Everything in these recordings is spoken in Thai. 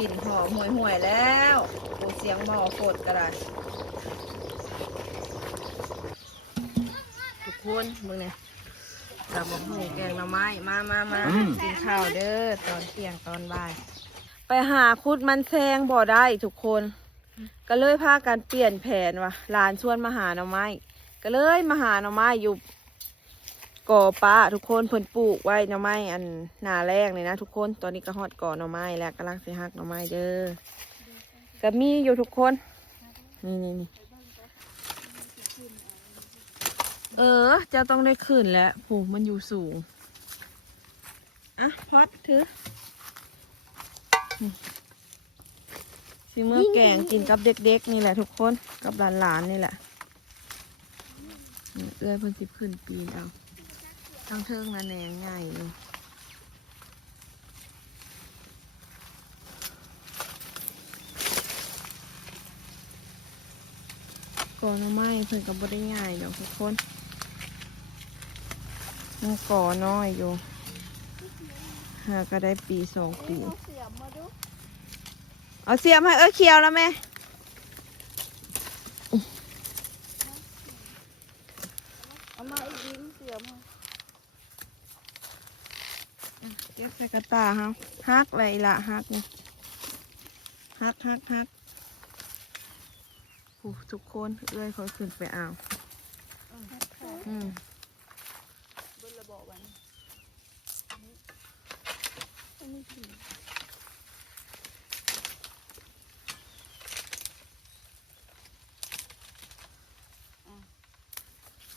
ลิ่นหอมห่วยๆแล้วโอ้เสียงหม้อโคตรกระไรทุกคนมึงเนี่ยกับหมูแกงหน่อไม้มากินข้าวเด้อตอนเที่ยงตอนบ่ายไปหาคุดมันแซงบ่ได้ทุกคนก็เลยพากันเปลี่ยนแผนว่ะหลานชวนมาหาหน่อไม้ก็เลยมาหาหน่อไม้อยู่ก่อป้าทุกคนเพิ่นปลูกไว้หน่อไม้อันหนาแรกเลยนะทุกคนตอนนี้ก็ฮอดก่อหน่อไม้แล้วกำลังสิหักหน่อไม้เด้อก็มีอยู่ทุกคนนี่เจ้าต้องได้ขึ้นแล้วผูกมันอยู่สูงอ่ะพอดถือซิเมื่อแกงกินกับเด็กๆนี่แหละทุกคนกับหลานๆนี่แหละเอื้อยเพิ่นสิขึ้นปีนเอาทั้งเทิงนะแหนงใหญ่เลยก่อหน่อไม้เพิ่นก็บ่ได้ง่ายดอกทุกคนมันก่อน้อยอยู่หาก็ได้ปี2 ปีเอาเสียมให้เคียวแล้วแม่เอามาอีกดิ้งเสียมเก็บใส่กระตาครับฮักอะไรละฮักนี่ฮักทุกคนเอ้ยเขาขึ้นไปเอาบนระบบวัน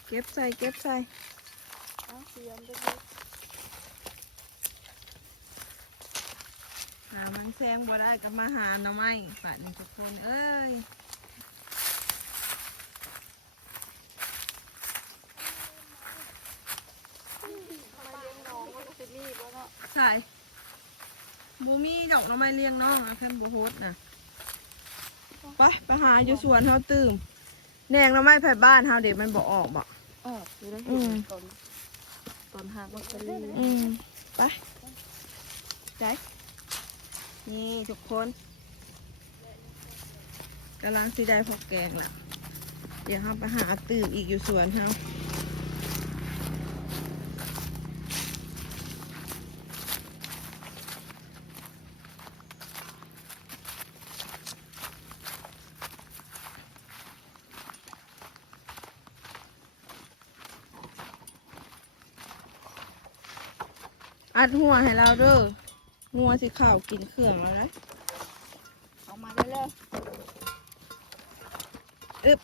เก็บใส่เสียมไปดิหามันแซงบ่ได้ก็มาหาหน่อไม้ป่านนี้ทุกคนเอ้ยใส่บูมี่ดอกหน่อไม้เลี้ยงน้องนะแค่บูโฮสนะไปหาอยู่สวนเขาตื่มแหนงหน่อไม้แผ่บ้านเขาเด็กมันบอกออกบอกอยู่ได้ตอนหักมันก็รีไปใจนี่ทุกคนกำลังสิได้พอแกงละเดี๋ยวเขาไปหาตื่มอีกอยู่สวนเขาอัดหัวให้เราเด้องัวสิข่าวกินเครื่องแล้วนะเอามาได้เลย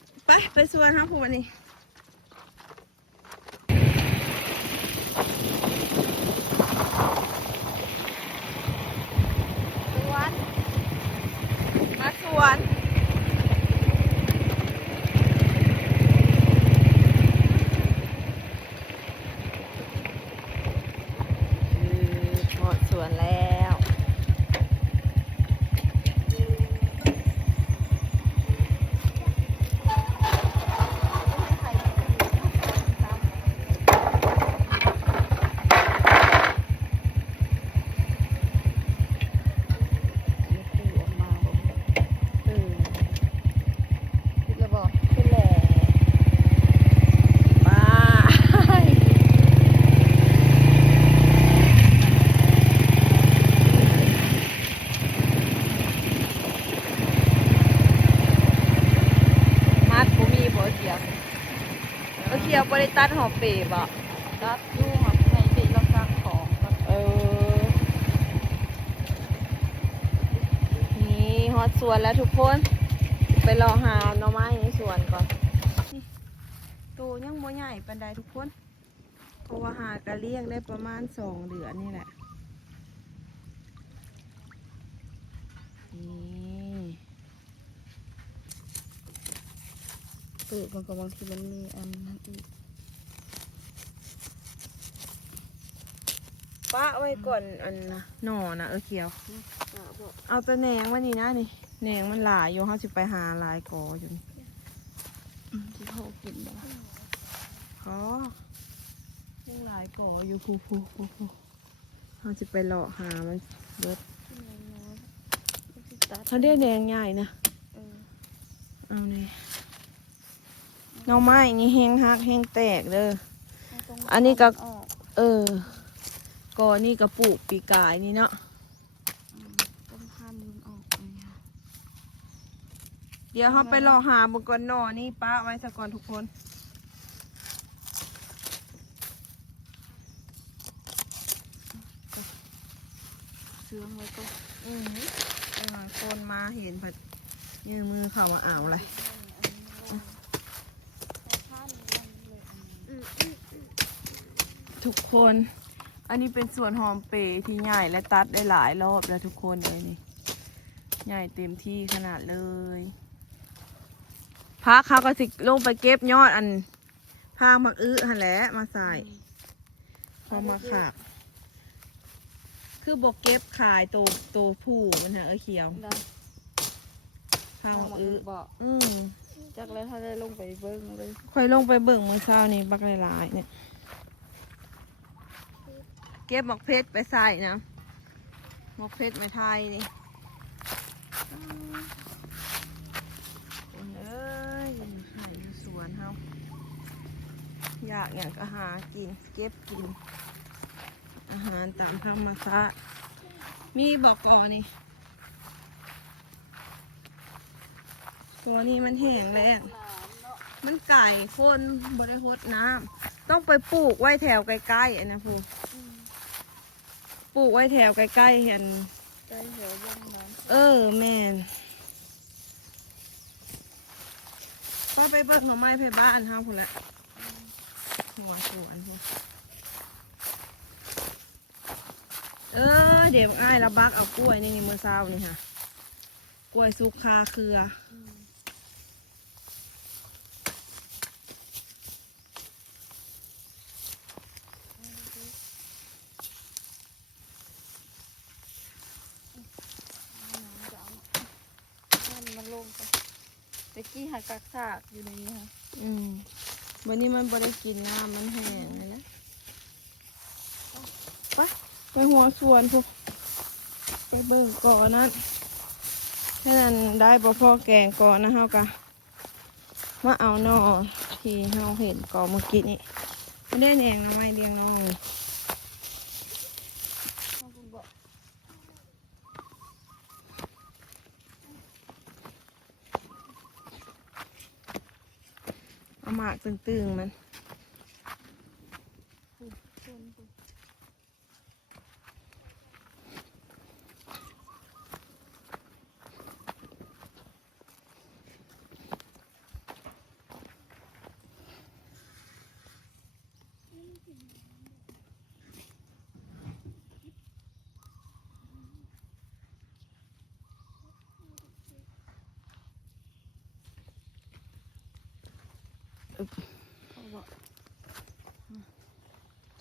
ไปสวนครับผมวันนี้มาสวนหมดสวนแล้วเคียวบริตัดหอบเปย์บ่ตัดยู่หอบในเปย์เราซักของนี่ฮอดสวนแล้วทุกคนไปรอหาหน่อไม้ในสวนก่อนตัวยังบ่ใหญ่ปานใดทุกคนเพราะว่าหากระเลี้ยงได้ประมาณ2 เดือนนี่แหละนี่บางทีมันมีอันนั้นอีกป้าไว้ก่อนอันนะหน่อนะเขียวเอาแต่แหนงวันนี้นะนี่แหนงมันหลายอยู่เขาจะไปหาลายกออยู่ที่เขากินบ้างยังหลายกออยู่เขาจะไปเลาะหามันเบิด เขาได้แดงใหญ่นะ เอาเนี่ยหน่อไม้นี่แห้งหักแห้งแตกเด้อ อันนี้ก็ก่อนี่ก็ปลูกปีกายนี่เนาะ ต้องพันมันออกเลยค่ะ เดี๋ยวเขาไปรอหาบุกก่อนหน่อนี่ป้าไว้ซะก่อนทุกคนเชื่องไว้ก็ ไอ้หอยคนมาเห็นผัดยืมมือเข้ามาเอาเลย ทุกคน อันนี้เป็นส่วนหอมเปรย์ที่ใหญ่และตัดได้หลายรอบแล้วทุกคนเลยนี่ ใหญ่เต็มที่ขนาดเลยพักเขาก็สิลงไปเก็บยอดอันพางผักอื้อหันแหละมาใส่พอมาขักคือบกเก็บขายตัวผู้มันฮะเขียว ได้ พางผักอื้อ บอกจากแล้วถ้าได้ลงไปเบิ้งเลย ค่อยลงไปเบิ่งมือเช้านี่บักหลายๆเนี่ยเก็บหมกเพชรไปใส่นะหมกเพชรไม่ไทยนี่คนเอ้ยหายอยู่สวนเฮาอยากอย่างก็หากินเก็บกิน อาหารตามธรรมชาติมีบอกก่อนนี่ตัวนี้มันแห้งแล้งมันไก่คนบริโภคน้ำต้องไปปลูกไว้แถวใกล้ๆอันนะพูปลูกไว้แถวใกล้ๆเห็น ใจเหี่ยวเบิ้งน้ำ แม่นก็ไปเบิกหน่อไม้ไปบ้านเฮาพุ่นละหัวสวนพุ่นเดี๋ยวอ้ายระบักเอากล้วยนี่มือเช้านี่ค่ะกล้วยสุกคาเครือมันลงไปตะกี้หักกักซากอยู่ในนี้ค่ะ วันนี้มันบ่ได้กินน้ำมันแห้งเลยนะไปหัวสวนพวกไปเบิ่งก่อนนั้นแค่นั้นได้บ่พอแกงก่อนนะเฮากะมาเอาหน่อที่เฮาเห็นก่อนเมื่อกี้นี่ไม่ได้แหนงนะไม่เลี้ยงน้องเอาหมากตึงๆมัน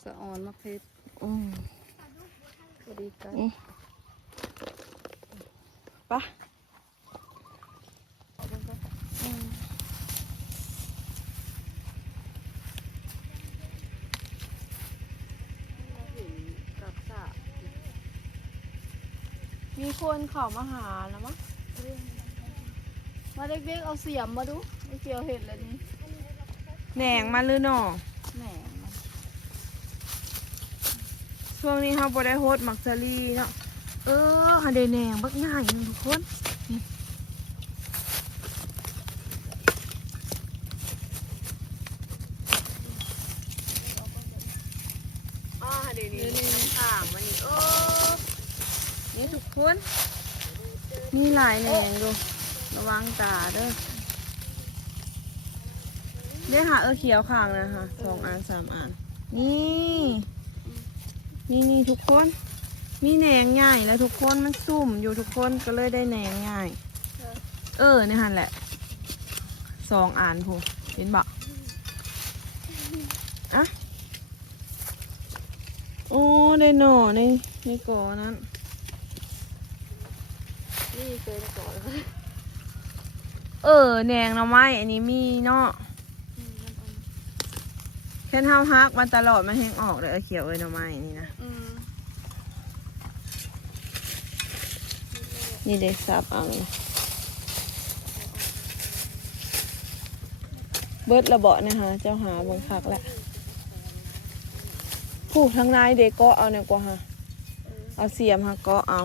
สะออนมะเพชรพอดีกันปะมีคนเข้ามาหาแล้วมั้ง มาเด็กๆเอาเสียมมาดูไม่เกี่ยวเห็ดเลยนี่ แหนงมันหรือหน่อ แหน่มัน ช่วงนี้เราบ่ได้โฮดมักซารีเนาะหาได้แหนงบักง่ายนึงทุกคนนี่หาได้นี่น้ำข้างมันนี่นี่ทุกคนมีหลายแหนงดูระวังตาเด้อได้หาเขียวข้างนะคะ2 อัน 3 อันนี่ทุกคนมีแหนงใหญ่แล้วทุกคนมันซุ่มอยู่ทุกคนก็เลยได้แหนงใหญ่นี่ฮันแหละ2 อันพูเห็นบ่อะโอ้ได้หน่อในก่อนั้น นี่เคยมาก่อนเลย แหนงหน่อไม้อันนี้มีเนาะแค่เท้าฮักมันตลอดมันแห้งออกเลยเขียวหน่อไม้นี่นะ นี่เด็กซับเอาเบิดระเบาะนะคะเจ้าหาเบิ่งคักแหละผู้ทั้งนายเด็กก็เอาเนี่ยกว่าฮะเอาเสียมฮะก็เอา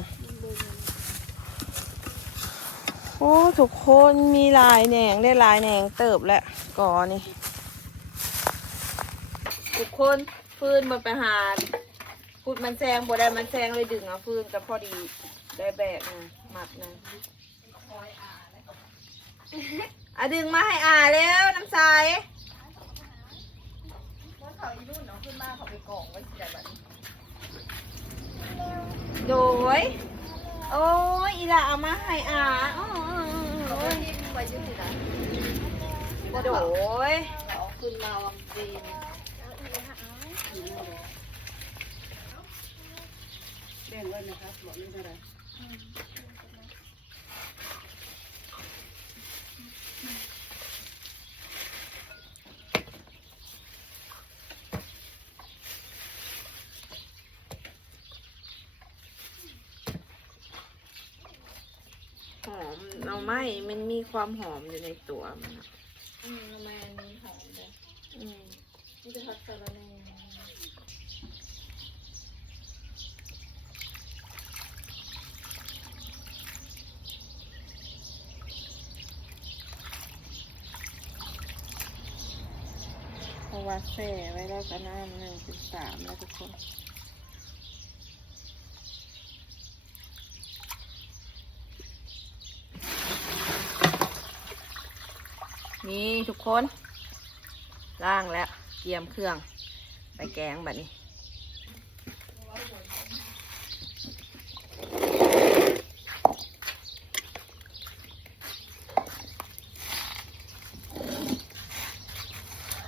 โอ้ทุกคนมีลายแหนงได้ลายแหนงเติบแล้วก่อนี่ทุกคนฟืนมันไปหาพูดมันแซงบ่ได้มันแซงเลยดึงเอาฟืนกับพอดีได้แบบนะหมัดนะอ่ะดึงมาให้แล้วน้ำใสเขาอีรุ่นเอาขึ้นมาเขาไปกองไว้ที่ไหนบ้างโดยโอ้ยอีละเอามาให้โอ้ยไปยืดสินะโดยเอาขึ้นมาวางจีนแบ่งไว้นะครับบอกไม่ได้หอมเราไม่มันมีความหอมอยู่ในตัวมันทำไมอันนี้หอมเลยนี่จะทัดสารแน่เพราะว่าแส่ไว้แล้วก็น้ำ1-3แล้วทุกคนนี่ทุกคนล้างแล้วเตรียมเครื่องไปแกงแบบนี้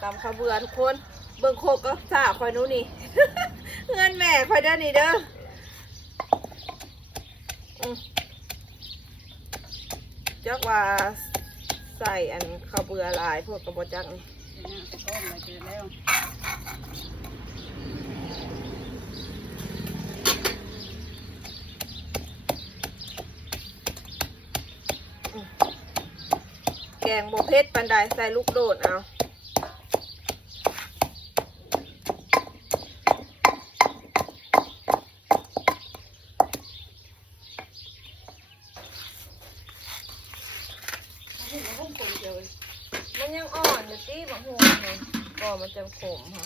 ตำข้าวเบื่อทุกคนเบิ่งโคกก็สาคอยนู้นนี่ เงินแม่คอยเด้อนี่เด้อจักว่าใส่อันข้าวเบื่อลายพวกกระบอกจังแกงโบเพชรปันไดใส่ลูกโดดเอามันยังอ่อนอยู่ที่บางหัวเลยก็มันจะขมค่ะ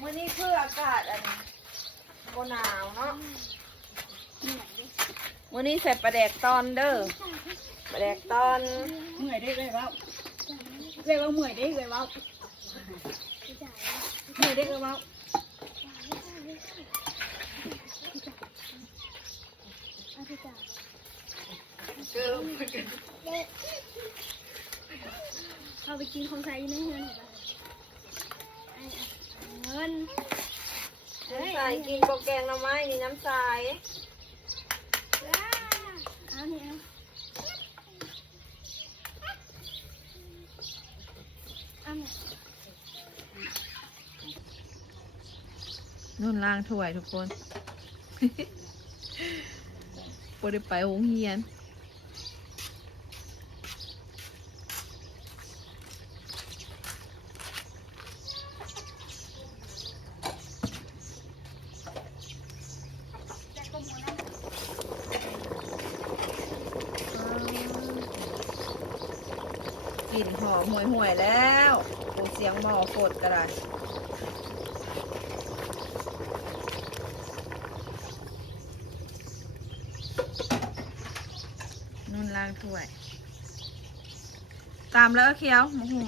มื้อนี้คืออากาศอันบ่หนาวเนาะมื้อนี้ใส่ปลาแดกตอนเด้อปลาแดกตอนเมื่อยได้เลยว่าเมื่อยได้เลยว่าเมื่อยได้เลยว่าเข้าไปกินของใครอยู่ในเงินเงินใส่กินโปรแกงหน่อไม้นี่น้ำใสเอาเนี่ยนุ่นล้างถ้วยทุกคน พอได้ไปโรงเรียนกลิ่นหอมห่วยๆแล้วโอ้เสียงหม้อโคตรกระไรนุ่นล้างถ้วยตามแล้วเคี้ยวมะฮุง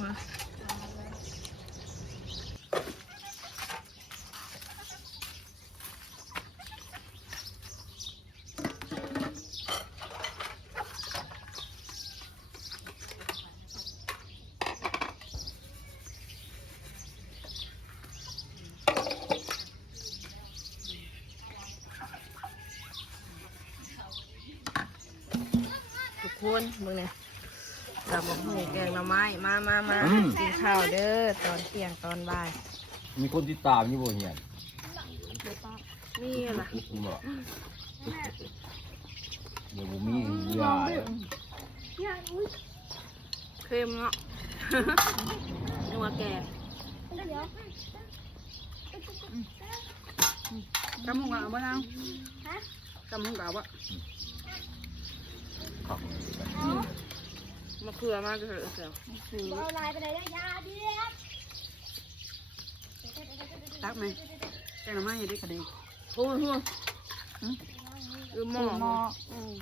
ทุกคนมึงเนี่ย ตำบักหุ่งแกงหน่อไม้มากินข้าวเด้อตอนเที่ยงตอนบ่าย มีคนที่ตามอยู่บ่เนี่ย นี่ล่ะ บอกเดี๋ยวผมมียา เค็มเนาะ นัวแกง จำหงเอาบ่นางจำหงเอาบ่ ขับ มะเขือมากเถอะเสือ เอาลายไปเลยได้ยาเดียว ตักไหมแกงหน่อไม้ได้คดี พูดหม้อ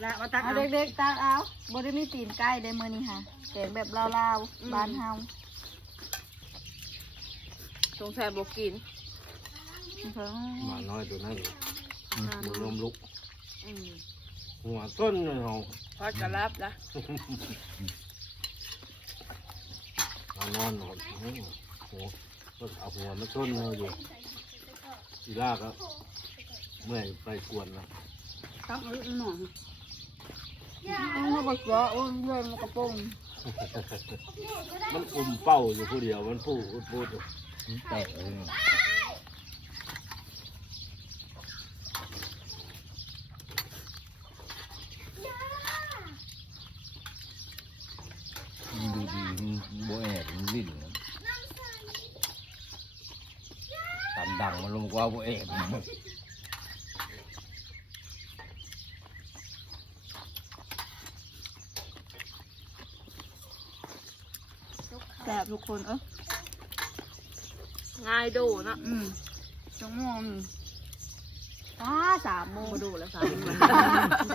แล้วมาตัก เอา เอา เด็กๆตักเอาบ่ได้มีตีนไก่ได้มื้อนี้ค่ะแกงแบบลาวๆบ้านเฮา สงสัยบอกกิน หมาน้อยตัวนั้นมือลมลุก อืม หัวต้นเลยเขา พอจะรับละ เอานอนหมดหัวต้นเอาหัวมาต้นเลยอยู่ทีลากก็เมื่อยไปกวนนะ ตักเอาหน่อย มันบ่เจาะมันเลื่อนมันกระปุง มันเป้าอยู่ผู้เดียวมันพูดแตกเลยมันดูดีมันโบแอบมันวิ่งตามดังมันลงกว่าโบแอบ แซ่บทุกคนง่ายดูนะ จังมอง 3 โมง มาดูแล้วสา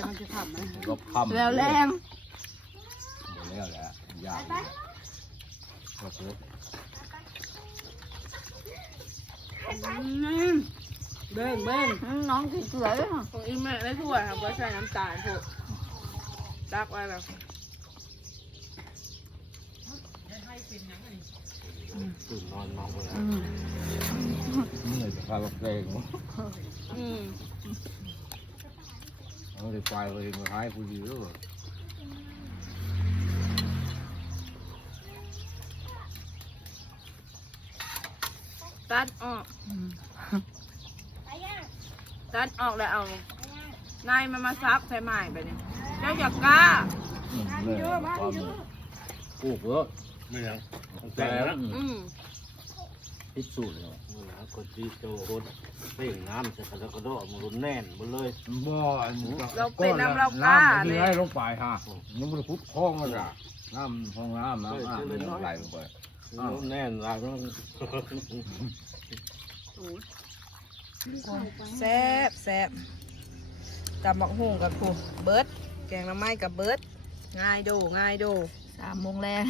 มันจะทำไหม ก็คำ แล้วแรง หมดแล้วแหละยากก็คือ เบ้ง น้องสิเกลือเลยค่ะ ของอีแม่ได้ถ้วค่ะเพราะใส่น้ำตาลพวกดักไว้แบบ ตื่นนอนมองไปแล้วเหนื่อยจะพาไปเพลง อืม เอาไปไปเลยมาหายผู้หญิงด้วย ตัดออกตัดออกแล้วเอานายมันมาซับใส่ไม้ไปเนี่ยเจ้าอยากกล้า เลยความปลูกเยอะไม่ยังแต่ อืม พิสูจน์เลยนะคนที่โตคนเป่งน้ำจะกระโดดมันแน่นหมดเลยบ่ เราเป็นน้ำเรากล้า เล เลย ยลงไปฮะนี่มันพุทธคล้องเลยอ่ะน้ำห้องน้ำไหลลงไปแน่นหลายมัน แซ่บแซ่บกับหมกหุ่งกับผูเบิร์ดแกงหน้ำไม้กับเบิร์ดง่ายดู 3 โมงแลง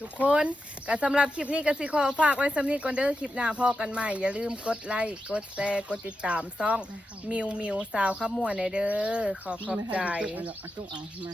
ทุกคนก็สำหรับคลิปนี้ก็สิขอฝากไว้สำนี้ก่อนเด้อคลิปหน้าพอกันใหม่อย่าลืมกดไลค์กดแชร์กดติดตามซ่องมิวสาวขมวนในเด้อขอบใจ เอาจุกเอามา